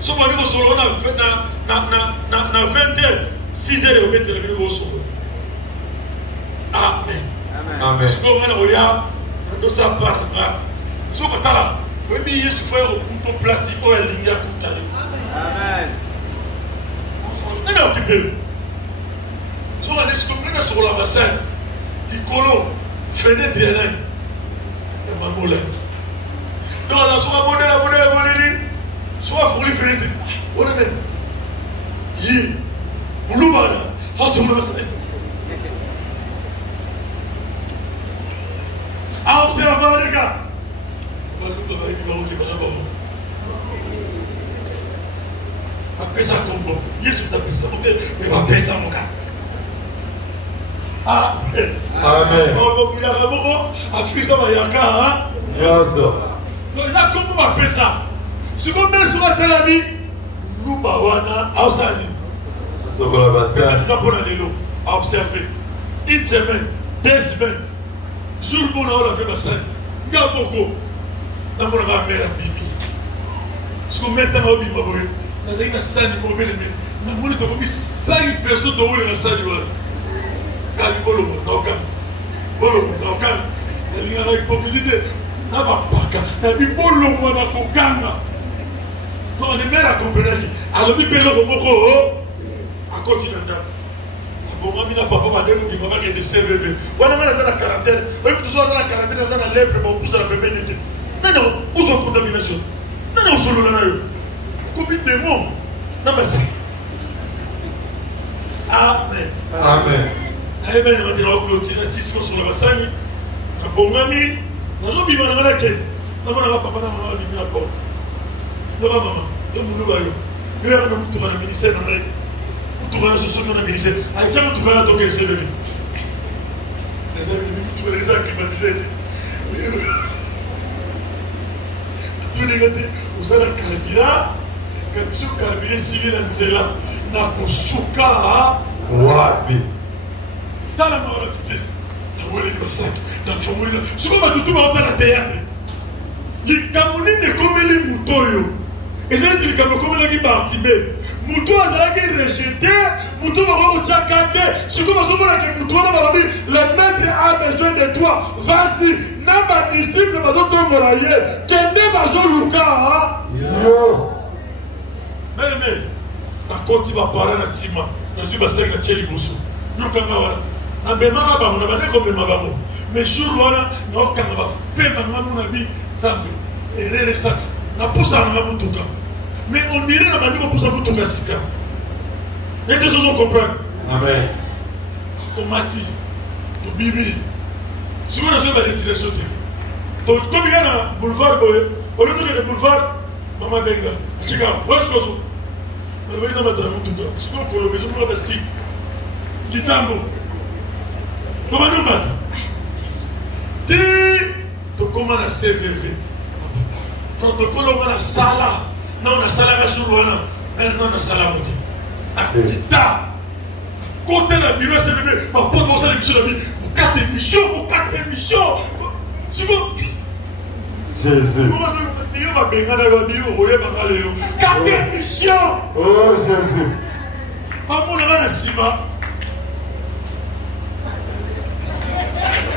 Sauf que nous avons 20 heures, 6 heures et demie de au solo. Amen. Amen. Si vous avez un nous ça parle. Si vous avez un peu de couteau plastique, vous avez un ligne à couteau. Amen. On est occupé. Si on a des compris sur la bassin, les colons, fenêtre et rien. Et ma moulin. Donc, on a soit abonné, soit fourni, fenêtre. On a même. Yi. Mouloubana. Ah, sur le bassin. Ah, observez les gars. Mouloubana, il va qui va là-bas. Appelle ça comme bon. Yes, tu appelles ça, mais on appelle ça mon gars. Amen. Amen. Il y a un moment, à Fils de Mayaka, Yes. donc, là, comment on appelle ça? Si on met sur la télé, nous, Bawana, à Osani. Sur la bassin. Ça pour aller là, à observer. Une semaine, 2 semaines, jour pour on a fait Bassan. Regarde beaucoup. Nous avons la mère à Bibi. Si on met dans la Bibi, nous avons une salle de mobile. Nous avons 5 personnes dans la salle de Kali Bolomo, Naokam. Bolomo, Naokam. Il y a une proposité. N'a pas paka. Il y a une Bolomo, Naokam. Donc, on est bien accompagné. Alors, il y a un Bolomo, à continuer. Bon, moi, je papa m'a dit que maman qui était CVV. On a la quarantaine. On a la quarantaine, on a la lèvre, on pousse à la bénédiction. Non, non, où sont les contaminations? Non, non, solo là. Combien de démons? Non, merci. Amen. Amen. Amen. On va dire clôturer si sur la bassani. Na bongami. Nazo bima na ngana ke. Na mona papa na mona limi na porte. Na maman. Yo munu ba yo. Yo ya na mutu na ministère na ngai. Mutu na so so na ministère. Ai chama tu kana toke se bebe. Na na mutu na za climatiser. Tu négate usana carburant. Kabiso carburant sili na nzela na kosuka wapi. Tala ma la vitesse. Na wole ni basaki. Na famuli na. Siko ba tutu ba na théâtre. Li kamoni ne komeli mutoyo. Ezali li kamoni ki Bartimée. Muto azala ki rejeté, muto ba ko chakate. Siko ba so na ke muto na ba bi le maître a besoin de toi. Vas-y, na ba disciple ba to tongola ye. Kende ba zo luka. Yo. Mais na koti ba para na sima. Na tu ba sek na cheli muso. Yo kanga wala. Na bemaka ba mo na ba ne ko bemaka ba mo. Mais jour wana na okanga ba pe ba ngamu na bi sambe. Erreur ça. Na posa na mutuka. Mais on dirait na bandi ko posa mutuka sika. Et tous on comprend. Amen. Tomati. To bibi. Si on a fait la destination de. To comme il y a na boulevard boy, au lieu de boulevard Mama Benga. Chika, moi je suis on va mettre la mutuka. Si on peut le maison pour la stick. Kitambo. Comment nous battre? Ti to comment na servir. Protocole on a sala. Non na sala ka jour wana. Non na sala muti. Ta. Côté la bureau c'est bébé. Ma pote on s'est sur la vie. Pour 4 émissions. Si vous Jésus. Dieu va bénir la vie au royaume alléluia. 4 émissions. Oh Jésus. Maman on a la sima.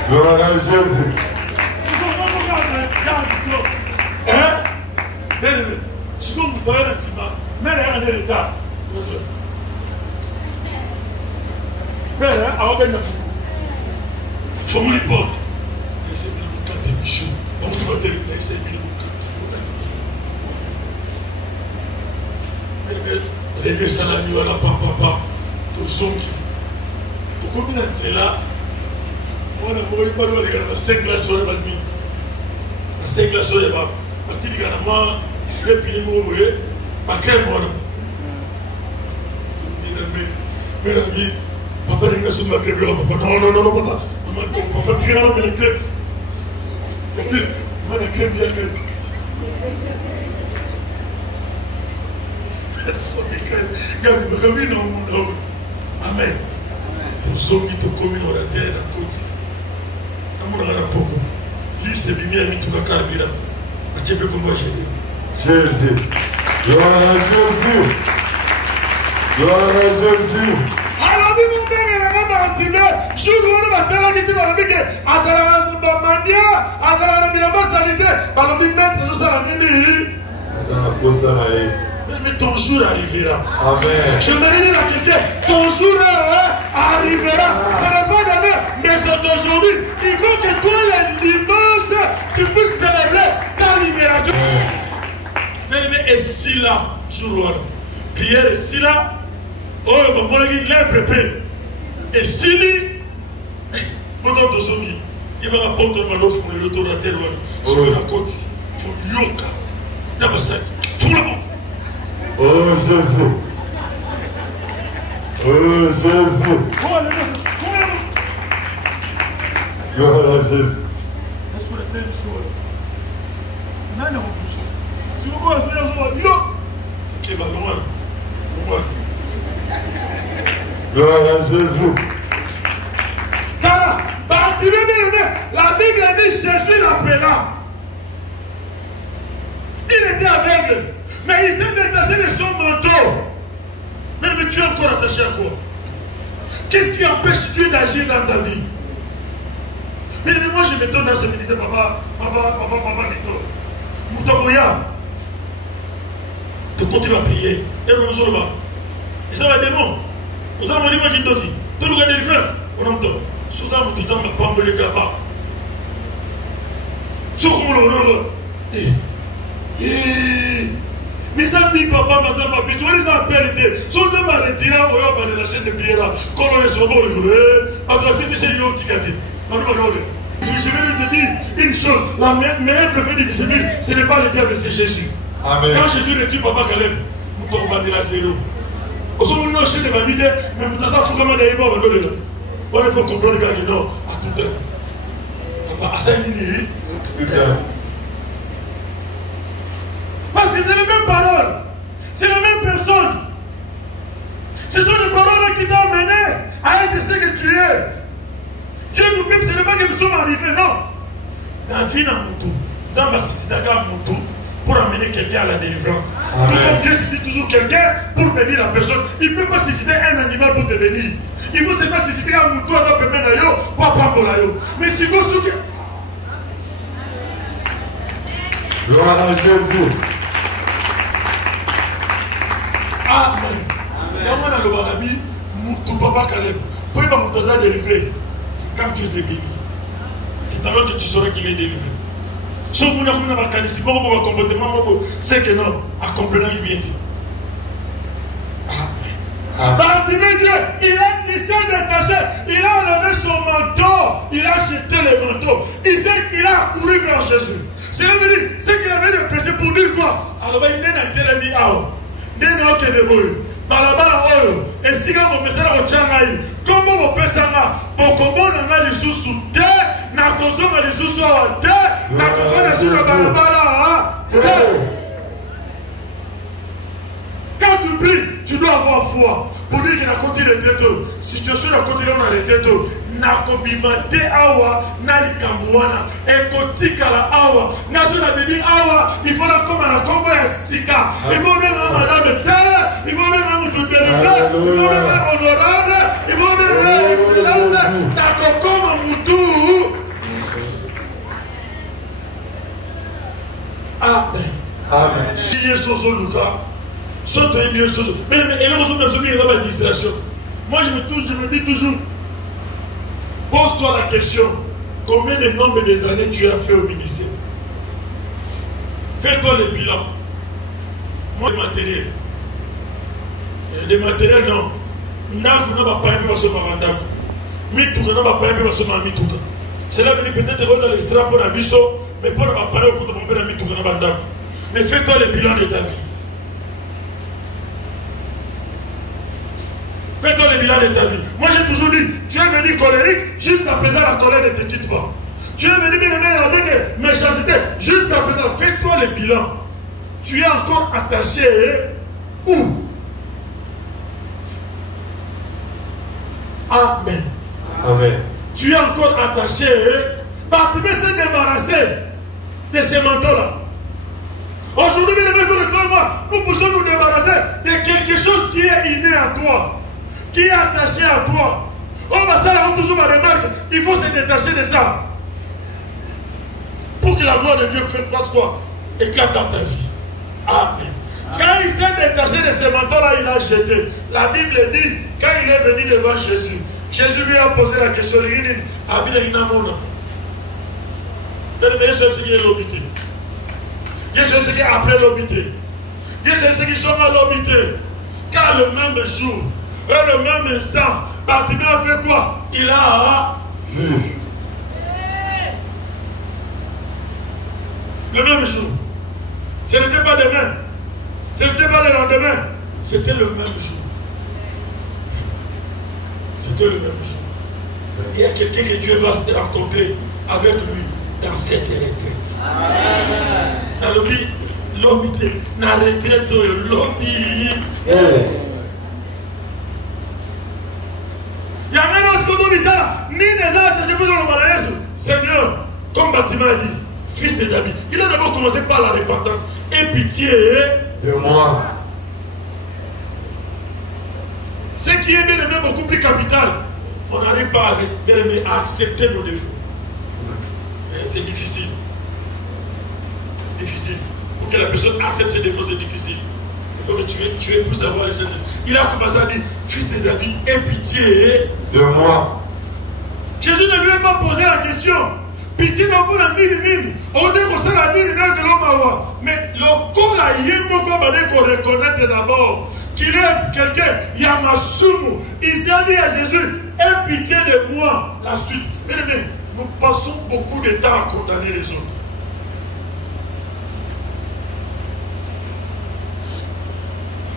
Gloire à Jésus. Hein? Bien-aimé, si vous vous voyez le ciment, mais là, il y a un retard. Mais là, on va bien il faut me répondre. C'est une carte d'émission. On doit te le faire, c'est une carte. Mais les salami, voilà, papa, tout zongi. Tout comme il a dit là, on a pas de regarder la 5 glaces sur le balmi. La 5 glaces sur le balmi. Je dis que je suis venu à la papa non, pas ça. Papa tire la crêpe. La crêpe amen. Pour ceux qui te communent dans la terre, à côté. C'est bien, mais tout le carburant. Jésus. Gloire à Jésus. Gloire à Jésus. Alors, mon père, il a Bartimée. Je vous la terre qui va le piquer. Azala Mandia, Azala Milamba Salité. Par le maître, nous allons venir. Mais ton jour arrivera. Amen. Je me dis à quelqu'un, ton jour arrivera. Ce n'est pas demain, mais c'est aujourd'hui. Il faut que toi, le dimanche, tu puisses célébrer ta libération. Mais et si là, jour prière et si là, oh, mon ami, l'a préparé. Et si lui, pendant 2 ans, il va rapporter ma l'offre pour le retour à terre. Sur la côte, il faut yoka. D'abord, tout le monde. Oh Jésus. Oh Jésus. Gloire à Jésus. Gloire à Jésus. La Bible dit Jésus l'appela. Il était aveugle. Mais il s'est détaché de son manteau. Mais tu es encore attaché à quoi? Qu'est-ce qui empêche Dieu d'agir dans ta vie? Mais moi je m'étonne dans ce ministère, papa, Victor. Moutamoya. Tu continues à prier. Et nous sommes là. Et ça va être démon. Nous avons dit moi qui te dis. Tu nous gagnes des frères. On entend. Soudain, nous disons, on n'a pas les gars. C'est comme le Mes amis, papa, madame, papi, tu vois les appels, tu vas me retirer de la chaîne de prière. Quand on est sur le bord, je vais te dire une chose, la meilleure préférée du Seigneur, ce n'est pas le diable, c'est Jésus. Amen. Quand Jésus retire Papa Caleb, nous tombe bandira zéro. Au sommet de la chaîne de vanité, mais nous avons fait comment d'ailleurs pas abandonner. Voilà, il faut comprendre que non, à tout heure. Papa, à ça il dit. Parce que c'est les mêmes paroles, c'est la même personne. Ce sont les paroles qui t'ont amené à être ce que tu es. Dieu nous même, ce n'est pas que nous sommes arrivés, non. Dans la vie, dans mon tour, Zamba Sissidaka mon tour pour amener quelqu'un à la délivrance. Tout comme Dieu suscite toujours quelqu'un pour bénir la personne. Il ne peut pas susciter un animal pour te bénir. Il faut seulement susciter un mouton à ta pépé nayo pour apprendre nayo. Mais si vous souhaitez. Gloire à Jésus. Amen. Yamana le banabi, moutou papa Caleb. Pour pas mouton à délivrer. C'est quand Dieu te bénit. C'est alors que tu sauras qu'il est délivré. Si vous n'avez pas de comportement, c'est que non, à comprendre bien dit. Amen. Dieu, il s'est détaché, il a enlevé son manteau, il a jeté le manteau, il a couru vers Jésus. C'est là que dit, c'est qu'il avait dépressé pour dire quoi? Alors, il n'a pas dit, il n'a pas dit, balabala oyo esika bopesana kotyangai kombo bopesanga bokomona lisusu te nakozonga lisusu awa te nakozonga lisusu na balabala te. Quand tu pries, tu dois avoir foi pour dire que na côté de tête situation na côté là on a les têtes nakobimate awa nalikamwana ekotikala awa nazo na bibi awa il faut la comme na kombo ya sika il faut même madame telle il faut même tout délivré il faut même honorable il faut même excellence nakokoma mutu. Amen. Amen. Si Yesus Luka mais elle a une distraction. Moi je me dis toujours, pose-toi la question, combien de nombre des années tu as fait au ministère? Fais-toi le bilan. Moi, des matériels non. C'est là que peut-être que dans l'extra pour la biso, mais pour la parole, mais fais-toi le bilan de ta vie. Fais-toi le bilan de ta vie. Moi j'ai toujours dit, tu es venu colérique, jusqu'à présent la colère ne te quitte pas. Tu es venu bien avec méchanceté, jusqu'à présent, fais-toi le bilan. Tu es encore attaché où? Amen. Amen. Tu es encore attaché, Bartimée s'est débarrassé de ces manteaux-là. Aujourd'hui, nous pouvons nous débarrasser de quelque chose qui est inné à toi, qui est attaché à toi. On va ça toujours ma remarque, il faut se détacher de ça. Pour que la gloire de Dieu fasse quoi? Éclate dans ta vie. Amen. Quand il s'est détaché de ce manteau-là, il a jeté. La Bible dit, quand il est venu devant Jésus, Jésus lui a posé la question, il dit, Jésus ce qui est après l'obité. Jésus ce qui sont à l'obité. Car le même jour, le même instant, Bartimée a fait quoi? Il a vu. Le même jour. Ce n'était pas demain. Ce n'était pas le lendemain. C'était le même jour. C'était le même jour. Il y a quelqu'un que Dieu va se rencontrer avec lui dans cette retraite. Dans l'oubli, l'obité, dans la retraite, l'oubli. Il y a même un second là, ni les autres, j'ai besoin de malaise. Seigneur, comme Bartimée a dit, fils de David, il a d'abord commencé par la repentance. Et pitié de moi. Ce qui est bien aimé beaucoup plus capital, on n'arrive pas à accepter nos défauts. C'est difficile. C'est difficile. Pour que la personne accepte ses défauts, c'est difficile. Il faut que tu aies pour savoir les choses. Il a commencé à dire, fils de David, aie pitié de moi. Jésus ne lui a pas posé la question. pitié n'a pas la mine. On dit que c'est la mine de l'homme. Mais le corps là, il y a un mot qu'on reconnaît d'abord. Qu'il est quelqu'un, il y a ma somme. Il s'est dit à Jésus, aie pitié de moi. La suite. Mais nous passons beaucoup de temps à condamner les autres.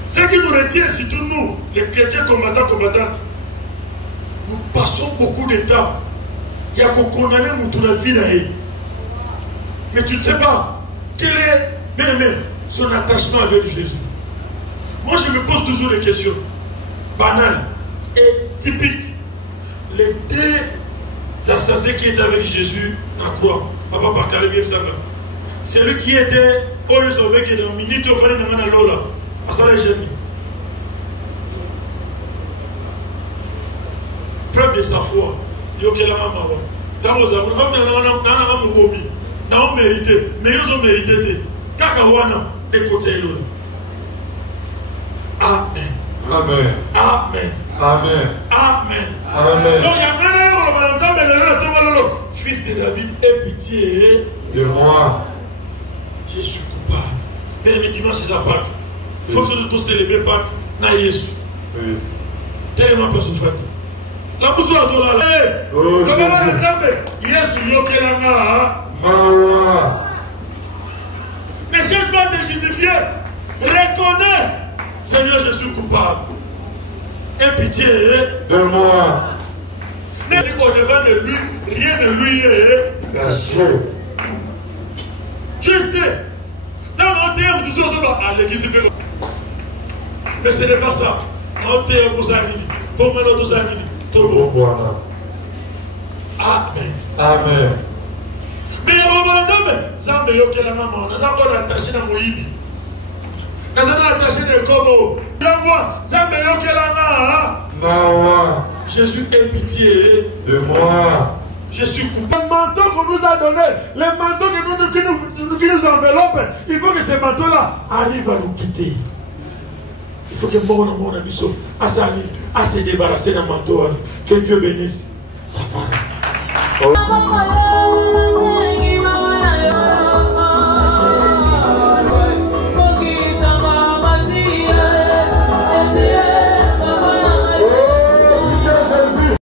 Ce qui nous retient, surtout nous, les chrétiens combattants, nous passons beaucoup de temps. Il y a qu'on condamne notre vie là. Mais tu ne sais pas quel est, bien aimé, son attachement avec Jésus. Moi, je me pose toujours des questions banales et typiques. Les deux assassins qui étaient avec Jésus à croix, Papa Bakale, celui qui était au lieu qui est dans une minute au fond de Lola. Preuve de sa foi. Ils ont mérité. Mais ils ont mérité. Kakawana, écoutez le. Amen. Amen. Amen. Amen. Amen. Amen. Donc il y a un fils de David, aie pitié de moi. Je suis coupable. Mais dimanche, c'est la Pâques. Il faut que nous tous célébrer Pâques. Na Yesu. Tellement pas souffrir. La bouche à Zola. Yesu yokelanga. Ne cherche pas à te justifier. Reconnais. Seigneur, je suis coupable. Aie pitié de moi. Ne dis au-devant de lui, rien de lui est caché. Tu sais, dans notre terme, nous sommes à l'église. Mais ce n'est pas ça. Notre terme, vous avez dit. Pour moi, nous avons dit. Amen. Amen. Mais il y a un moment, Zambe yokelanga maman, nous avons attaché dans Moïbi. Nous avons attaché dans Kobo. Là-moi, Zambe yokelanga. Maman. Jésus ait pitié de moi. Je suis coupable. Le manteau qu'on nous a donné, le manteau qui nous enveloppe, il faut que ce manteau-là arrive à nous quitter. Il faut que mon ami soit à se débarrasser d'un manteau. Que Dieu bénisse sa parole.